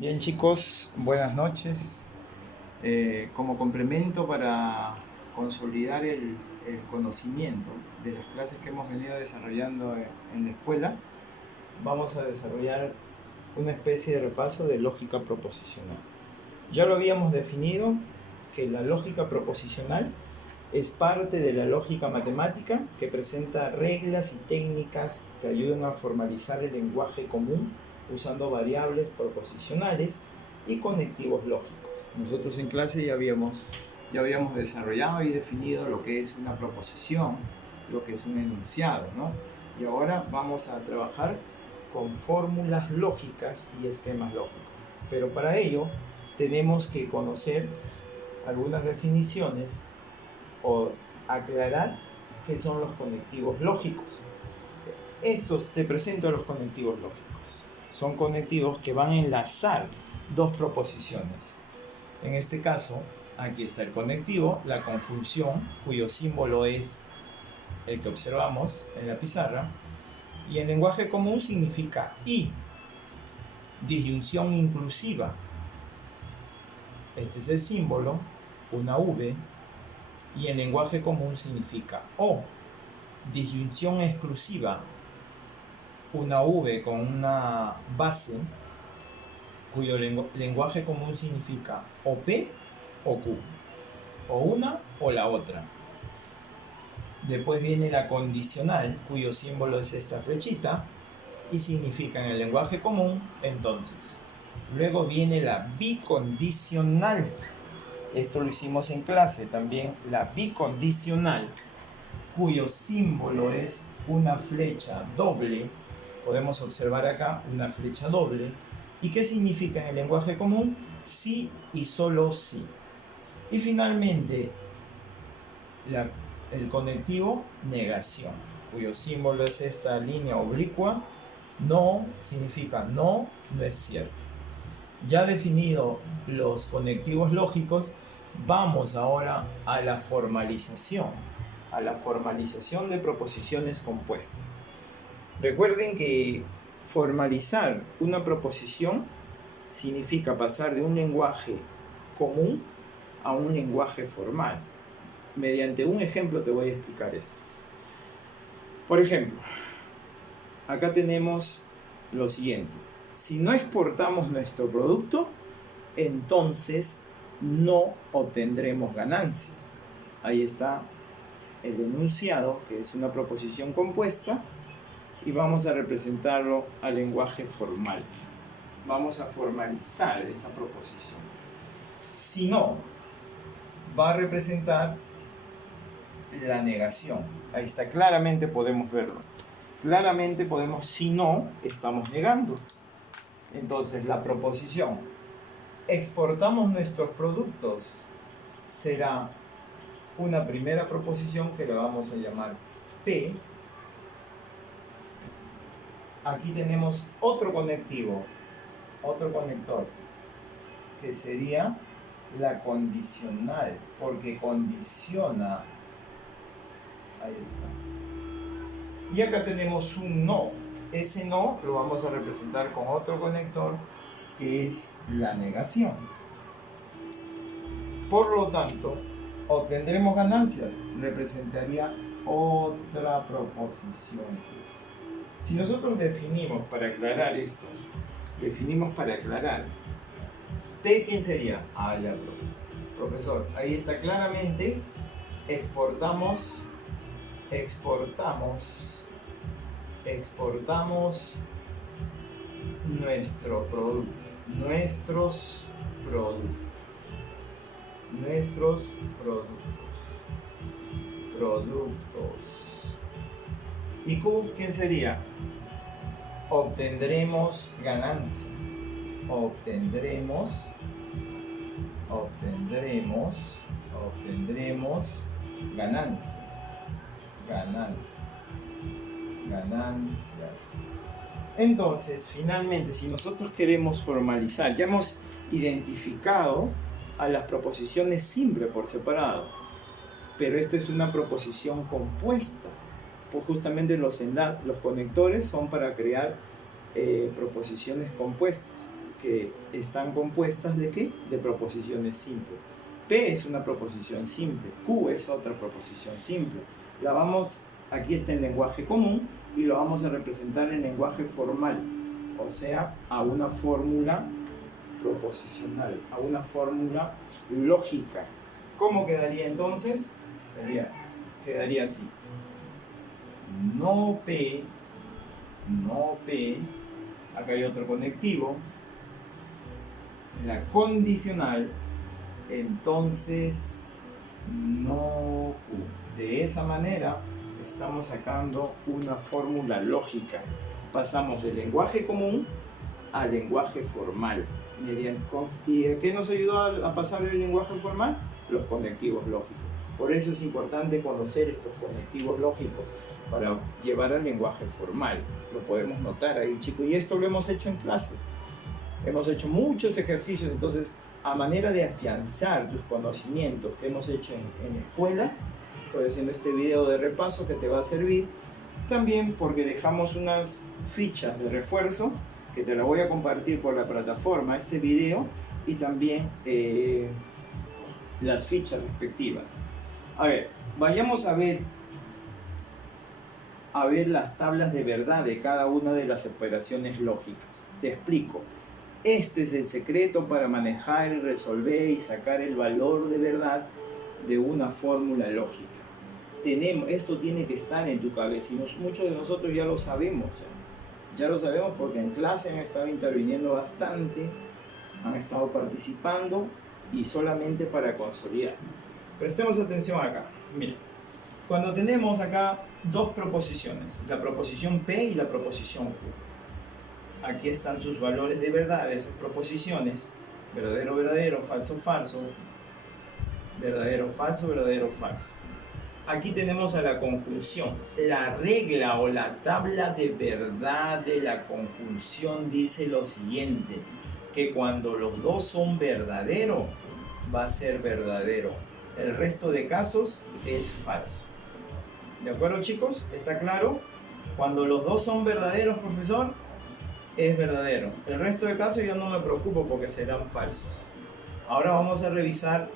Bien chicos, buenas noches. Como complemento para consolidar el conocimiento de las clases que hemos venido desarrollando en la escuela, vamos a desarrollar una especie de repaso de lógica proposicional. Ya lo habíamos definido que la lógica proposicional es parte de la lógica matemática que presenta reglas y técnicas que ayudan a formalizar el lenguaje común usando variables proposicionales y conectivos lógicos. Nosotros en clase ya habíamos desarrollado y definido lo que es una proposición, lo que es un enunciado, ¿no? Y ahora vamos a trabajar con fórmulas lógicas y esquemas lógicos. Pero para ello tenemos que conocer algunas definiciones o aclarar qué son los conectivos lógicos. Te presento los conectivos lógicos. Son conectivos que van a enlazar dos proposiciones. En este caso, aquí está el conectivo, la conjunción, cuyo símbolo es el que observamos en la pizarra, y en lenguaje común significa y. Disyunción inclusiva. Este es el símbolo, una V, y en lenguaje común significa o. Disyunción exclusiva, una V con una base, cuyo lenguaje común significa o P o Q, o una o la otra. Después viene la condicional, cuyo símbolo es esta flechita, y significa en el lenguaje común, entonces. Luego viene la bicondicional. Esto lo hicimos en clase también, la bicondicional, cuyo símbolo es una flecha doble. Podemos observar acá una flecha doble. ¿Y qué significa en el lenguaje común? Sí y solo sí. Y finalmente, el conectivo negación, cuyo símbolo es esta línea oblicua. No significa no, no es cierto. Ya definido los conectivos lógicos, vamos ahora a la formalización de proposiciones compuestas. Recuerden que formalizar una proposición significa pasar de un lenguaje común a un lenguaje formal. Mediante un ejemplo te voy a explicar esto. Por ejemplo, acá tenemos lo siguiente. Si no exportamos nuestro producto, entonces no obtendremos ganancias. Ahí está el enunciado, que es una proposición compuesta, y vamos a representarlo al lenguaje formal. Vamos a formalizar esa proposición. Si no, va a representar la negación. Ahí está, claramente podemos verlo. Claramente podemos, si no, estamos negando. Entonces la proposición, exportamos nuestros productos, será una primera proposición que la vamos a llamar P. Aquí tenemos otro conectivo, otro conector, que sería la condicional, porque condiciona. Ahí está. Y acá tenemos un no. Ese no lo vamos a representar con otro conector, que es la negación. Por lo tanto, obtendremos ganancias. Representaría otra proposición. Si nosotros definimos para aclarar esto, P, ¿quién sería? Ya, profesor. Ahí está claramente, exportamos nuestro producto, nuestros productos. ¿Y Q, quién sería? Obtendremos ganancias. Obtendremos ganancias. Entonces, finalmente, si nosotros queremos formalizar, ya hemos identificado a las proposiciones simples por separado, pero esta es una proposición compuesta. Pues justamente los conectores son para crear proposiciones compuestas. que están compuestas ¿de qué? De proposiciones simples. P es una proposición simple, Q es otra proposición simple. Aquí está el lenguaje común y lo vamos a representar en lenguaje formal, o sea, a una fórmula proposicional, a una fórmula lógica. ¿Cómo quedaría entonces? Quedaría así. No P, acá hay otro conectivo, la condicional, entonces no Q. De esa manera estamos sacando una fórmula lógica. Pasamos del lenguaje común al lenguaje formal. ¿Y qué nos ayudó a pasar el lenguaje formal? Los conectivos lógicos. Por eso es importante conocer estos conectivos lógicos para llevar al lenguaje formal. Lo podemos notar ahí, chicos. Y esto lo hemos hecho en clase. Hemos hecho muchos ejercicios, entonces, a manera de afianzar los conocimientos que hemos hecho en la escuela, estoy haciendo este video de repaso que te va a servir. También porque dejamos unas fichas de refuerzo que te la voy a compartir por la plataforma, este video, y también las fichas respectivas. A ver, vayamos a ver las tablas de verdad de cada una de las operaciones lógicas. Te explico. Este es el secreto para manejar y resolver y sacar el valor de verdad de una fórmula lógica. Esto tiene que estar en tu cabeza y muchos de nosotros ya lo sabemos. Ya lo sabemos porque en clase han estado interviniendo bastante, han estado participando y solamente para consolidar. Prestemos atención acá. Miren, cuando tenemos acá dos proposiciones, la proposición P y la proposición Q. Aquí están sus valores de verdad de esas proposiciones. Verdadero, verdadero, falso, falso. Verdadero, falso, verdadero, falso. Aquí tenemos a la conjunción. La regla o la tabla de verdad de la conjunción dice lo siguiente, que cuando los dos son verdaderos, va a ser verdadero. El resto de casos es falso. ¿De acuerdo, chicos? ¿Está claro? Cuando los dos son verdaderos, profesor, es verdadero. El resto de casos yo no me preocupo porque serán falsos. Ahora vamos a revisar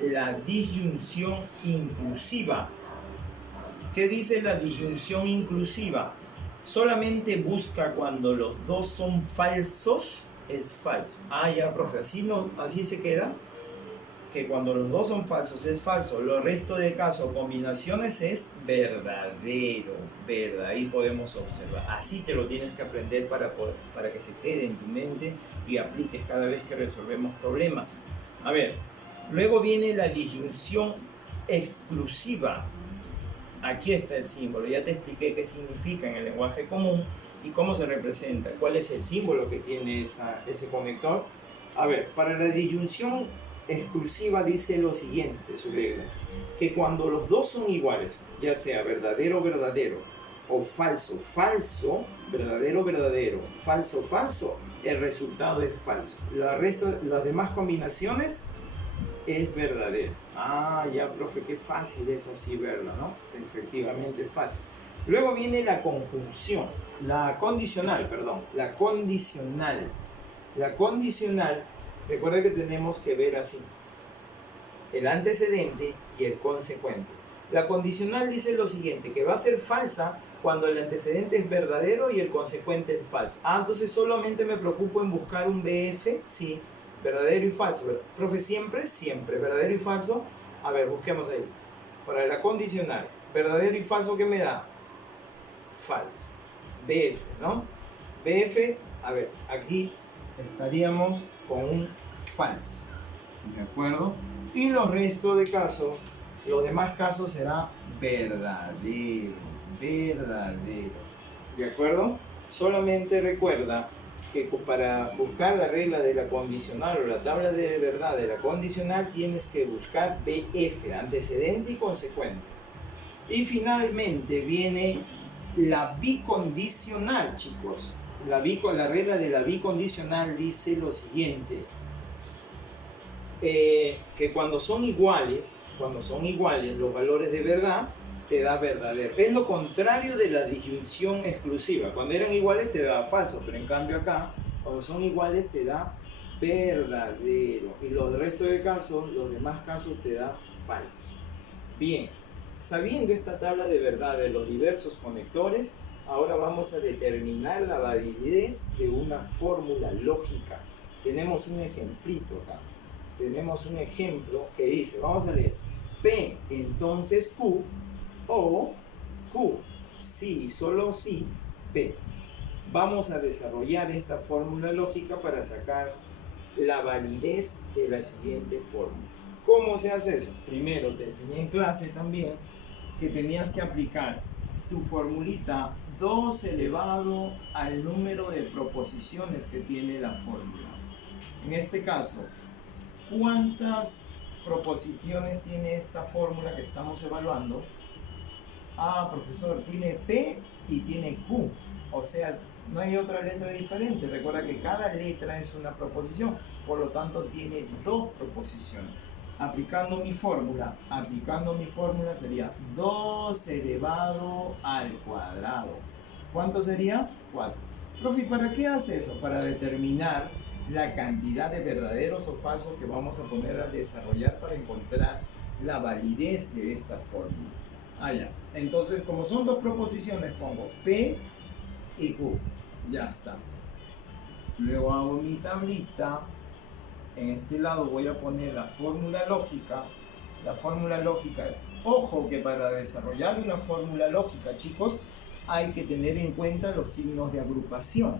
la disyunción inclusiva. ¿Qué dice la disyunción inclusiva? Solamente busca cuando los dos son falsos, es falso. Ah, ya, profe, así se queda. Que cuando los dos son falsos es falso. Lo resto de casos, combinaciones, es verdadero. Ahí podemos observar. Así te lo tienes que aprender para que se quede en tu mente y apliques cada vez que resolvemos problemas. A ver, luego viene la disyunción exclusiva. Aquí está el símbolo. Ya te expliqué qué significa en el lenguaje común y cómo se representa. ¿Cuál es el símbolo que tiene ese conector? A ver, para la disyunción exclusiva dice lo siguiente, su regla, que cuando los dos son iguales, ya sea verdadero, verdadero, o falso, falso, verdadero, verdadero, falso, falso, el resultado es falso. Las demás combinaciones es verdadero. Ah, ya, profe, qué fácil es así verlo, ¿no? Efectivamente es fácil. Luego viene la conjunción, la condicional. La condicional, recuerda que tenemos que ver así, el antecedente y el consecuente. La condicional dice lo siguiente, que va a ser falsa cuando el antecedente es verdadero y el consecuente es falso. Ah, entonces solamente me preocupo en buscar un BF, sí, verdadero y falso. Profe, siempre, verdadero y falso. A ver, busquemos ahí. Para la condicional, verdadero y falso, ¿qué me da? Falso. BF, ¿no? BF, a ver, aquí estaríamos con un falso. ¿De acuerdo? Y los restos de casos, los demás casos será verdadero. ¿De acuerdo? Solamente recuerda que para buscar la regla de la condicional o la tabla de verdad de la condicional tienes que buscar BF, antecedente y consecuente. Y finalmente viene la bicondicional, chicos. La regla de la bicondicional dice lo siguiente, que cuando son iguales los valores de verdad, te da verdadero. Es lo contrario de la disyunción exclusiva. Cuando eran iguales te daba falso, pero en cambio acá, Cuando son iguales te da verdadero. Y los resto de casos, los demás casos te da falso. Bien, sabiendo esta tabla de verdad de los diversos conectores, ahora vamos a determinar la validez de una fórmula lógica. Tenemos un ejemplito acá. Tenemos un ejemplo que dice, vamos a leer, P entonces Q o Q, sí, solo sí, P. Vamos a desarrollar esta fórmula lógica para sacar la validez de la siguiente fórmula. ¿Cómo se hace eso? Primero te enseñé en clase también que tenías que aplicar tu formulita 2 elevado al número de proposiciones que tiene la fórmula. En este caso, ¿cuántas proposiciones tiene esta fórmula que estamos evaluando? Ah, profesor, tiene P y tiene Q. O sea, no hay otra letra diferente. Recuerda que cada letra es una proposición, por lo tanto tiene 2 proposiciones. Aplicando mi fórmula sería 2 elevado al cuadrado. ¿Cuánto sería? 4. Profe, ¿para qué hace eso? Para determinar la cantidad de verdaderos o falsos que vamos a poner a desarrollar para encontrar la validez de esta fórmula. Ah, ya. Entonces, como son 2 proposiciones, pongo P y Q. Ya está. Luego hago mi tablita. En este lado voy a poner la fórmula lógica. La fórmula lógica es, ojo que para desarrollar una fórmula lógica, chicos, hay que tener en cuenta los signos de agrupación.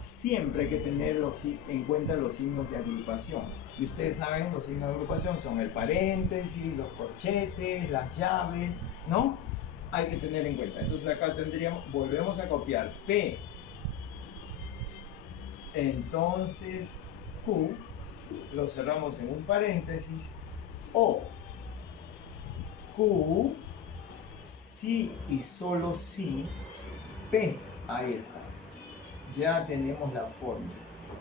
Siempre hay que tener en cuenta los signos de agrupación. Y ustedes saben, los signos de agrupación son el paréntesis, los corchetes, las llaves, ¿no? Hay que tener en cuenta. Entonces acá volvemos a copiar P. Entonces Q, lo cerramos en un paréntesis, o Q, sí y solo sí, P. Ahí está. Ya tenemos la fórmula.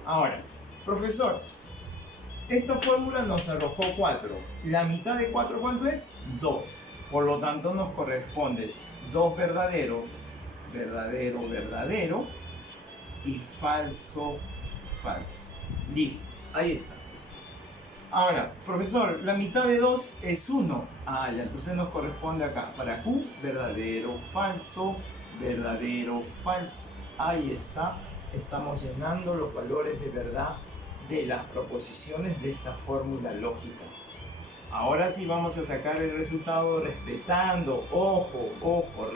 Ahora, profesor, esta fórmula nos arrojó 4. La mitad de 4, ¿cuánto es? 2. Por lo tanto, nos corresponde 2 verdaderos, verdadero, verdadero, y falso, falso. Listo, ahí está. Ahora, profesor, la mitad de 2 es 1. Ah, ya, entonces nos corresponde acá. Para Q, verdadero, falso, verdadero, falso. Ahí está. Estamos llenando los valores de verdad de las proposiciones de esta fórmula lógica. Ahora sí vamos a sacar el resultado respetando, ojo, ojo,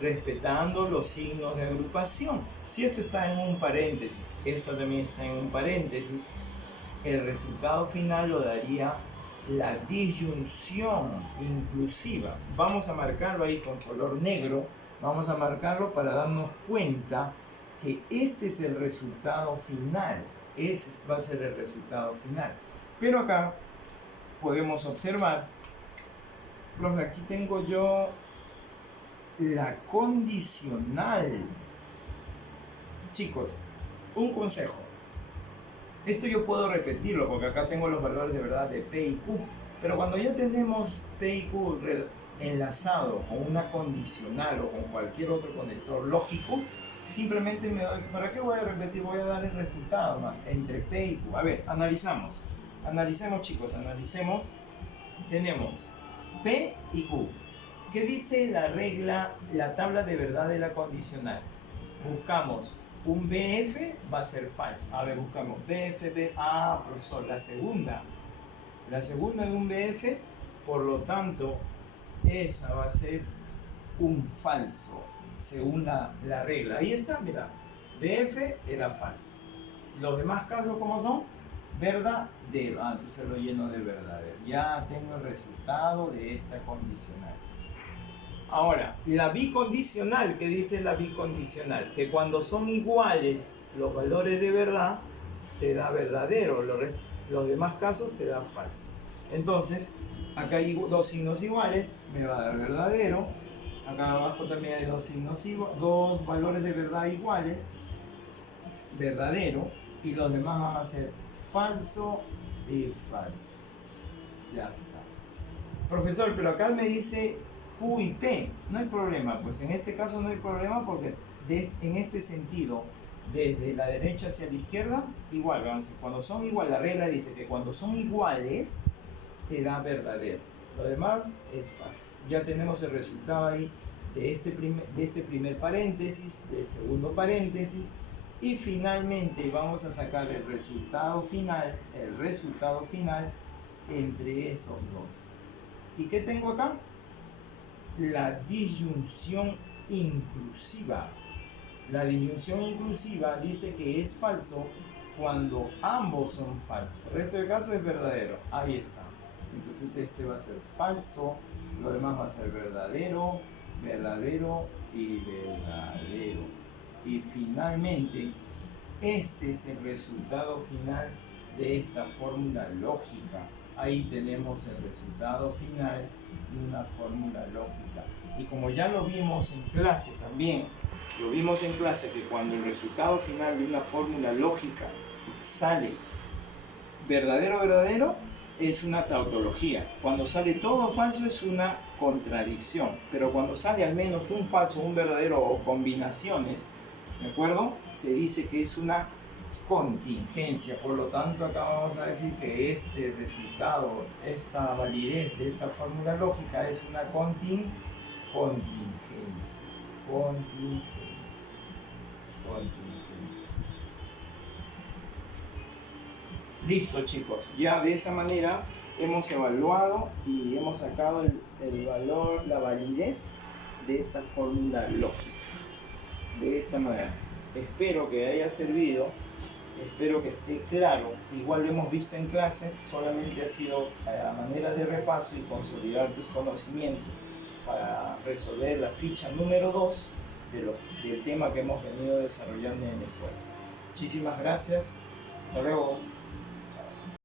respetando los signos de agrupación. Si esto está en un paréntesis, esto también está en un paréntesis, el resultado final lo daría la disyunción inclusiva. Vamos a marcarlo ahí con color negro, vamos a marcarlo para darnos cuenta que este es el resultado final. Ese va a ser el resultado final. Pero acá podemos observar, profe, aquí tengo yo la condicional. Chicos, un consejo. Esto yo puedo repetirlo porque acá tengo los valores de verdad de P y Q. Pero cuando ya tenemos P y Q enlazados con una condicional o con cualquier otro conector lógico, simplemente ¿para qué voy a repetir? Voy a dar el resultado más entre P y Q. A ver, analizamos. Analicemos, chicos, analicemos. Tenemos P y Q. ¿Qué dice la regla, la tabla de verdad de la condicional? Buscamos un BF, va a ser falso. A ver, buscamos BF, B. Ah, profesor, la segunda de un BF, por lo tanto, esa va a ser un falso, según la regla. Ahí está, mira, BF era falso. Los demás casos, ¿cómo son? Verdadero. Ah, entonces lo lleno de verdadero. Ya tengo el resultado de esta condicional. Ahora, la bicondicional, ¿qué dice la bicondicional? Que cuando son iguales los valores de verdad, te da verdadero. Los demás casos te da falso. Entonces, acá hay 2 signos iguales, me va a dar verdadero. Acá abajo también hay 2 signos iguales, 2 valores de verdad iguales, verdadero. Y los demás van a ser falso y falso. Ya está. Profesor, pero acá me dice Q y P. No hay problema, pues en este caso no hay problema porque en este sentido desde la derecha hacia la izquierda, igual. Cuando son iguales, la regla dice que cuando son iguales, te da verdadero. Lo demás es falso. Ya tenemos el resultado ahí de este primer paréntesis, del segundo paréntesis, y finalmente vamos a sacar el resultado final entre esos dos. ¿Y qué tengo acá? La disyunción inclusiva. La disyunción inclusiva dice que es falso cuando ambos son falsos. El resto del caso es verdadero. Ahí está. Entonces este va a ser falso, lo demás va a ser verdadero, verdadero y verdadero. Y finalmente, este es el resultado final de esta fórmula lógica. Ahí tenemos el resultado final de una fórmula lógica. Y como ya lo vimos en clase también, lo vimos en clase que cuando el resultado final de una fórmula lógica sale verdadero, verdadero, es una tautología. Cuando sale todo falso es una contradicción. Pero cuando sale al menos un falso, un verdadero o combinaciones, ¿de acuerdo? Se dice que es una contingencia. Por lo tanto, acá vamos a decir que este resultado, esta validez de esta fórmula lógica es una contingencia. Listo, chicos, ya de esa manera hemos evaluado y hemos sacado el valor, la validez de esta fórmula lógica. De esta manera. Espero que haya servido, espero que esté claro. Igual lo hemos visto en clase, solamente ha sido a manera de repaso y consolidar tus conocimientos para resolver la ficha número 2 del tema que hemos venido desarrollando en la escuela. Muchísimas gracias. Hasta luego.